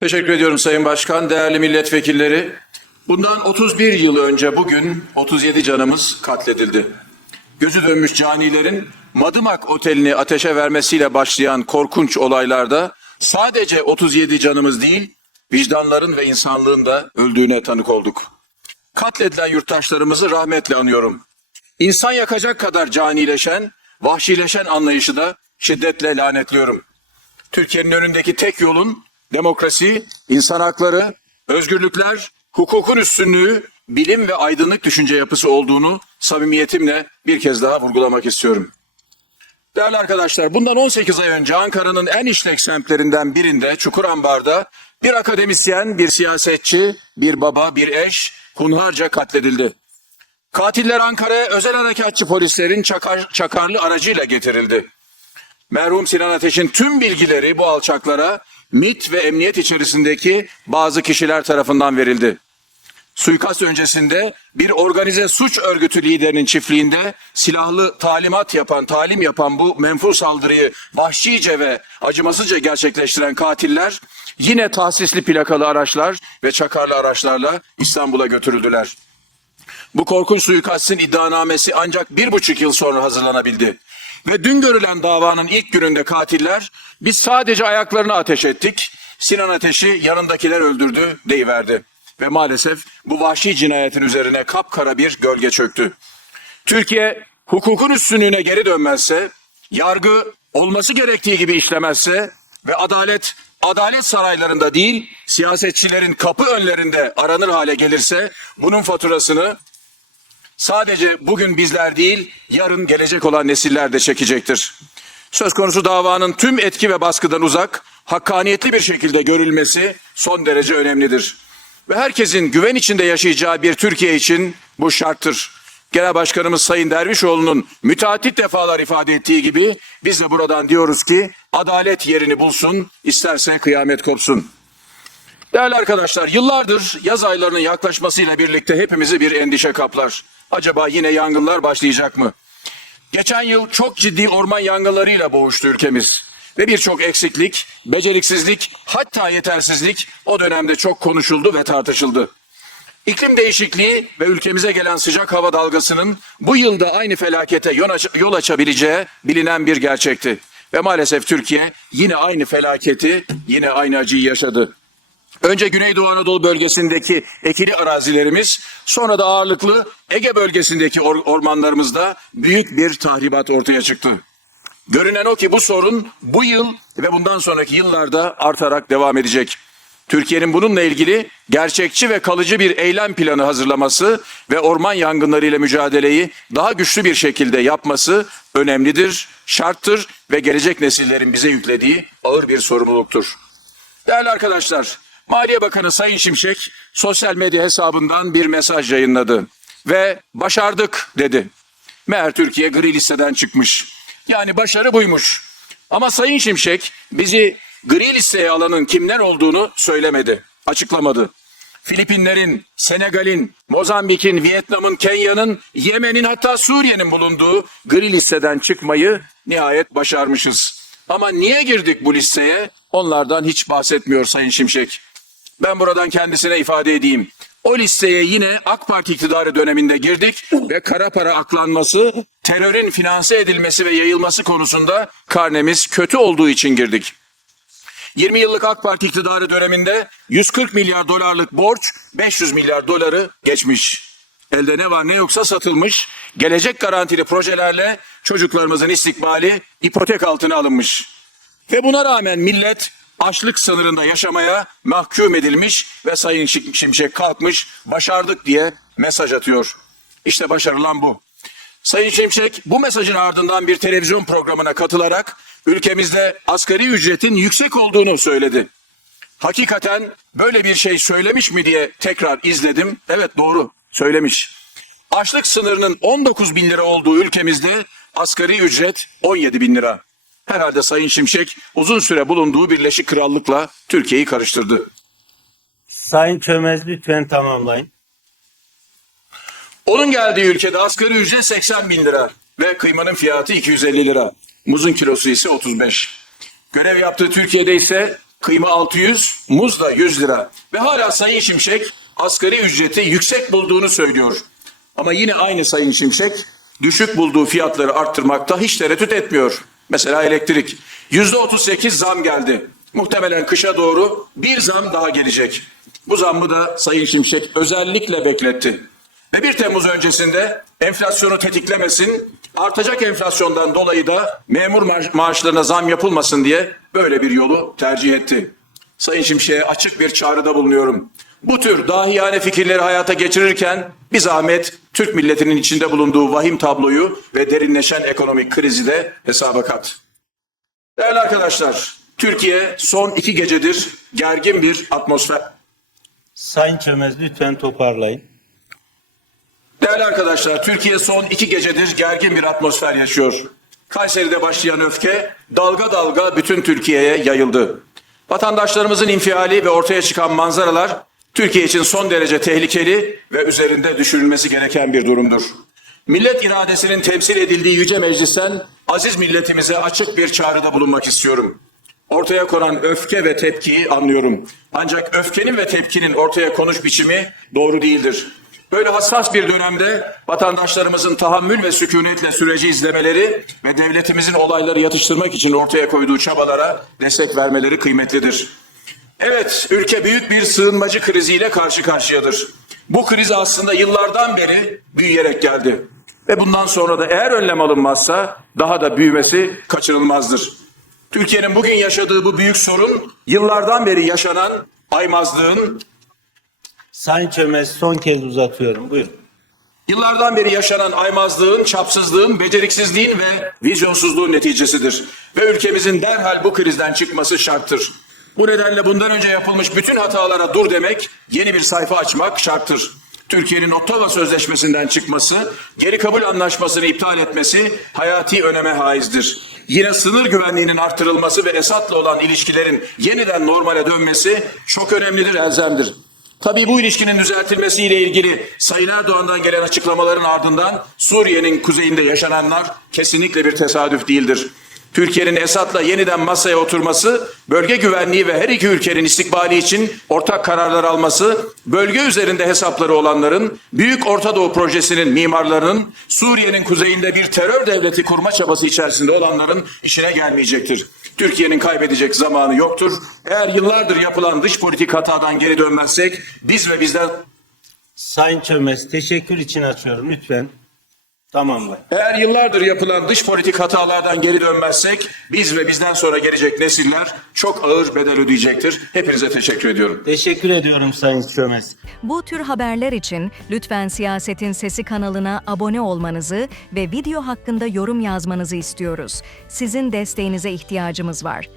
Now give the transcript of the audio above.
Teşekkür ediyorum Sayın Başkan, değerli milletvekilleri. Bundan 31 yıl önce bugün 37 canımız katledildi. Gözü dönmüş canilerin Madımak Oteli'ni ateşe vermesiyle başlayan korkunç olaylarda sadece 37 canımız değil, vicdanların ve insanlığın da öldüğüne tanık olduk. Katledilen yurttaşlarımızı rahmetle anıyorum. İnsan yakacak kadar canileşen, vahşileşen anlayışı da şiddetle lanetliyorum. Türkiye'nin önündeki tek yolun demokrasi, insan hakları, özgürlükler, hukukun üstünlüğü, bilim ve aydınlık düşünce yapısı olduğunu samimiyetimle bir kez daha vurgulamak istiyorum. Değerli arkadaşlar, bundan 18 ay önce Ankara'nın en işlek semtlerinden birinde, Çukurambar'da bir akademisyen, bir siyasetçi, bir baba, bir eş hunharca katledildi. Katiller Ankara'ya özel harekatçı polislerin çakar, çakarlı aracıyla getirildi. Merhum Sinan Ateş'in tüm bilgileri bu alçaklara MIT ve emniyet içerisindeki bazı kişiler tarafından verildi. Suikast öncesinde bir organize suç örgütü liderinin çiftliğinde silahlı talimat yapan, talim yapan bu menfur saldırıyı vahşice ve acımasızca gerçekleştiren katiller yine tahsisli plakalı araçlar ve çakarlı araçlarla İstanbul'a götürüldüler. Bu korkunç suikastin iddianamesi ancak bir buçuk yıl sonra hazırlanabildi. Ve dün görülen davanın ilk gününde katiller biz sadece ayaklarını ateş ettik. Sinan Ateş'i yanındakiler öldürdü deyiverdi. Ve maalesef bu vahşi cinayetin üzerine kapkara bir gölge çöktü. Türkiye hukukun üstünlüğüne geri dönmezse, yargı olması gerektiği gibi işlemezse ve adalet adalet saraylarında değil siyasetçilerin kapı önlerinde aranır hale gelirse bunun faturasını sadece bugün bizler değil, yarın gelecek olan nesiller de çekecektir. Söz konusu davanın tüm etki ve baskıdan uzak, hakkaniyetli bir şekilde görülmesi son derece önemlidir. Ve herkesin güven içinde yaşayacağı bir Türkiye için bu şarttır. Genel Başkanımız Sayın Dervişoğlu'nun müteahhit defalar ifade ettiği gibi biz de buradan diyoruz ki adalet yerini bulsun, isterse kıyamet kopsun. Değerli arkadaşlar, yıllardır yaz aylarının yaklaşmasıyla birlikte hepimizi bir endişe kaplar. Acaba yine yangınlar başlayacak mı? Geçen yıl çok ciddi orman yangınlarıyla boğuştu ülkemiz. Ve birçok eksiklik, beceriksizlik, hatta yetersizlik o dönemde çok konuşuldu ve tartışıldı. İklim değişikliği ve ülkemize gelen sıcak hava dalgasının bu yılda aynı felakete yol, aç- yol açabileceği bilinen bir gerçekti. Ve maalesef Türkiye yine aynı felaketi, yine aynı acıyı yaşadı. Önce Güneydoğu Anadolu bölgesindeki ekili arazilerimiz, sonra da ağırlıklı Ege bölgesindeki or- ormanlarımızda büyük bir tahribat ortaya çıktı. Görünen o ki bu sorun bu yıl ve bundan sonraki yıllarda artarak devam edecek. Türkiye'nin bununla ilgili gerçekçi ve kalıcı bir eylem planı hazırlaması ve orman yangınlarıyla mücadeleyi daha güçlü bir şekilde yapması önemlidir, şarttır ve gelecek nesillerin bize yüklediği ağır bir sorumluluktur. Değerli arkadaşlar, Maliye Bakanı Sayın Şimşek sosyal medya hesabından bir mesaj yayınladı ve başardık dedi. Meğer Türkiye gri listeden çıkmış. Yani başarı buymuş. Ama Sayın Şimşek bizi gri listeye alanın kimler olduğunu söylemedi, açıklamadı. Filipinlerin, Senegal'in, Mozambik'in, Vietnam'ın, Kenya'nın, Yemen'in hatta Suriye'nin bulunduğu gri listeden çıkmayı nihayet başarmışız. Ama niye girdik bu listeye? Onlardan hiç bahsetmiyor Sayın Şimşek. Ben buradan kendisine ifade edeyim. O listeye yine AK Parti iktidarı döneminde girdik ve kara para aklanması, terörün finanse edilmesi ve yayılması konusunda karnemiz kötü olduğu için girdik. 20 yıllık AK Parti iktidarı döneminde 140 milyar dolarlık borç 500 milyar doları geçmiş. Elde ne var ne yoksa satılmış. Gelecek garantili projelerle çocuklarımızın istikbali ipotek altına alınmış. Ve buna rağmen millet açlık sınırında yaşamaya mahkum edilmiş ve Sayın Şim- Şimşek kalkmış başardık diye mesaj atıyor. İşte başarılan bu. Sayın Şimşek bu mesajın ardından bir televizyon programına katılarak ülkemizde asgari ücretin yüksek olduğunu söyledi. Hakikaten böyle bir şey söylemiş mi diye tekrar izledim. Evet doğru söylemiş. Açlık sınırının 19 bin lira olduğu ülkemizde asgari ücret 17 bin lira. Herhalde Sayın Şimşek uzun süre bulunduğu Birleşik Krallık'la Türkiye'yi karıştırdı. Sayın Çömez lütfen tamamlayın. Onun geldiği ülkede asgari ücret 80 bin lira ve kıymanın fiyatı 250 lira. Muzun kilosu ise 35. Görev yaptığı Türkiye'de ise kıyma 600, muz da 100 lira. Ve hala Sayın Şimşek asgari ücreti yüksek bulduğunu söylüyor. Ama yine aynı Sayın Şimşek düşük bulduğu fiyatları arttırmakta hiç tereddüt etmiyor. Mesela elektrik. %38 zam geldi. Muhtemelen kışa doğru bir zam daha gelecek. Bu zammı da Sayın Şimşek özellikle bekletti. Ve 1 Temmuz öncesinde enflasyonu tetiklemesin, artacak enflasyondan dolayı da memur maaş- maaşlarına zam yapılmasın diye böyle bir yolu tercih etti. Sayın Şimşek'e açık bir çağrıda bulunuyorum. Bu tür dahiyane fikirleri hayata geçirirken bir zahmet Türk milletinin içinde bulunduğu vahim tabloyu ve derinleşen ekonomik krizi de hesaba kat. Değerli arkadaşlar, Türkiye son iki gecedir gergin bir atmosfer Sayın Çömez lütfen toparlayın. Değerli arkadaşlar, Türkiye son iki gecedir gergin bir atmosfer yaşıyor. Kayseri'de başlayan öfke dalga dalga bütün Türkiye'ye yayıldı. Vatandaşlarımızın infiali ve ortaya çıkan manzaralar Türkiye için son derece tehlikeli ve üzerinde düşünülmesi gereken bir durumdur. Millet iradesinin temsil edildiği yüce meclisten aziz milletimize açık bir çağrıda bulunmak istiyorum. Ortaya konan öfke ve tepkiyi anlıyorum. Ancak öfkenin ve tepkinin ortaya konuş biçimi doğru değildir. Böyle hassas bir dönemde vatandaşlarımızın tahammül ve sükunetle süreci izlemeleri ve devletimizin olayları yatıştırmak için ortaya koyduğu çabalara destek vermeleri kıymetlidir. Evet, ülke büyük bir sığınmacı kriziyle karşı karşıyadır. Bu kriz aslında yıllardan beri büyüyerek geldi. Ve bundan sonra da eğer önlem alınmazsa daha da büyümesi kaçınılmazdır. Türkiye'nin bugün yaşadığı bu büyük sorun yıllardan beri yaşanan aymazlığın, Sayın Çömez son kez uzatıyorum. Buyurun. Yıllardan beri yaşanan aymazlığın, çapsızlığın, beceriksizliğin ve vizyonsuzluğun neticesidir. Ve ülkemizin derhal bu krizden çıkması şarttır. Bu nedenle bundan önce yapılmış bütün hatalara dur demek, yeni bir sayfa açmak şarttır. Türkiye'nin Ottawa Sözleşmesi'nden çıkması, geri kabul anlaşmasını iptal etmesi hayati öneme haizdir. Yine sınır güvenliğinin artırılması ve Esad'la olan ilişkilerin yeniden normale dönmesi çok önemlidir, elzemdir. Tabii bu ilişkinin düzeltilmesiyle ilgili Sayın Erdoğan'dan gelen açıklamaların ardından Suriye'nin kuzeyinde yaşananlar kesinlikle bir tesadüf değildir. Türkiye'nin Esad'la yeniden masaya oturması, bölge güvenliği ve her iki ülkenin istikbali için ortak kararlar alması, bölge üzerinde hesapları olanların, Büyük Orta Doğu Projesi'nin mimarlarının, Suriye'nin kuzeyinde bir terör devleti kurma çabası içerisinde olanların işine gelmeyecektir. Türkiye'nin kaybedecek zamanı yoktur. Eğer yıllardır yapılan dış politik hatadan geri dönmezsek biz ve bizden Sayın Çömez teşekkür için açıyorum lütfen. Tamamlayın. eğer yıllardır yapılan dış politik hatalardan geri dönmezsek biz ve bizden sonra gelecek nesiller çok ağır bedel ödeyecektir. Hepinize teşekkür ediyorum. Teşekkür ediyorum Sayın Çömez. Bu tür haberler için lütfen Siyasetin Sesi kanalına abone olmanızı ve video hakkında yorum yazmanızı istiyoruz. Sizin desteğinize ihtiyacımız var.